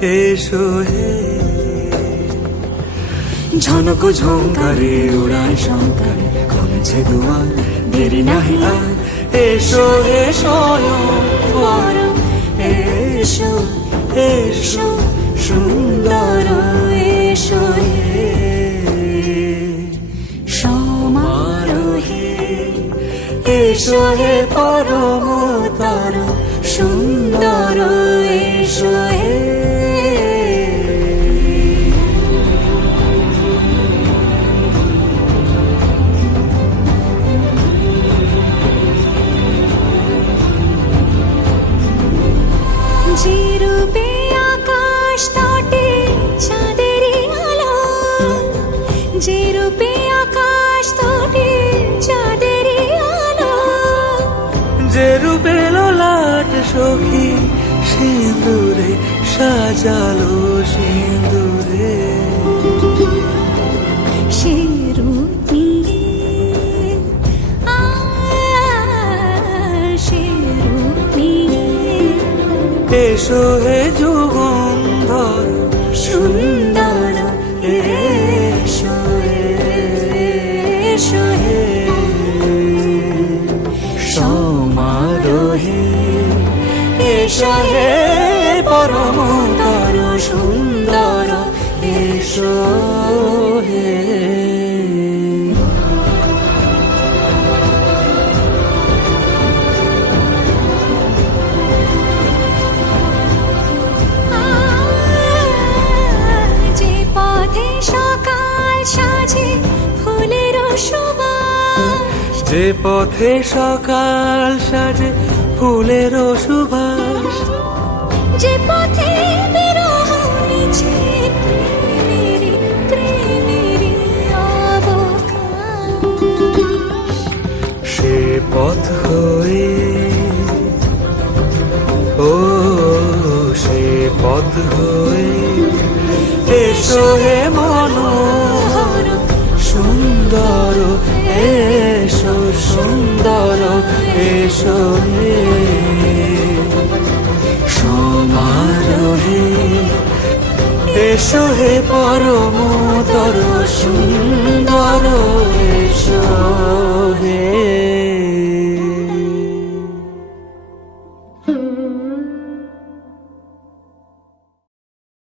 এসো হে। ঝনক ঝঙ্কারে উড়ায় শঙ্কারে কমেছে দুয়ার, দেরি নাহি আর। এসো হে স্বয়ংবর, এসো এসো সুন্দর, এসো হে সমারোহে। এসো হে পরমতর সুন্দর, এসো হে। যে রূপে আকাশ তটে চাঁদেরই আলো, যে রূপে আকাশ তটে চাঁদেরই আলো, যে রূপে ললাট সখী সিঁদুরে সাজালো সিঁদুরে। সে রূপ নিয়ে সে রূপ নিয়ে এসো হে যুগন্ধর সুন্দর, এসো এসো হে সমারোহে। এসো হে পরমতর সুন্দর, এসো হে। যে পথে সকাল সাজে ফুলের সুবাস, যে পথে বিরহ মিছে প্রেমেরই প্রেমেরই অবকাশ, সে পথ হয়ে ও সে পথ হয়ে এসো হে মনোহর সুন্দর, এসো সুন্দর, এসো হে সমারোহে। এসো হে পরমতর সুন্দর, এসো হে।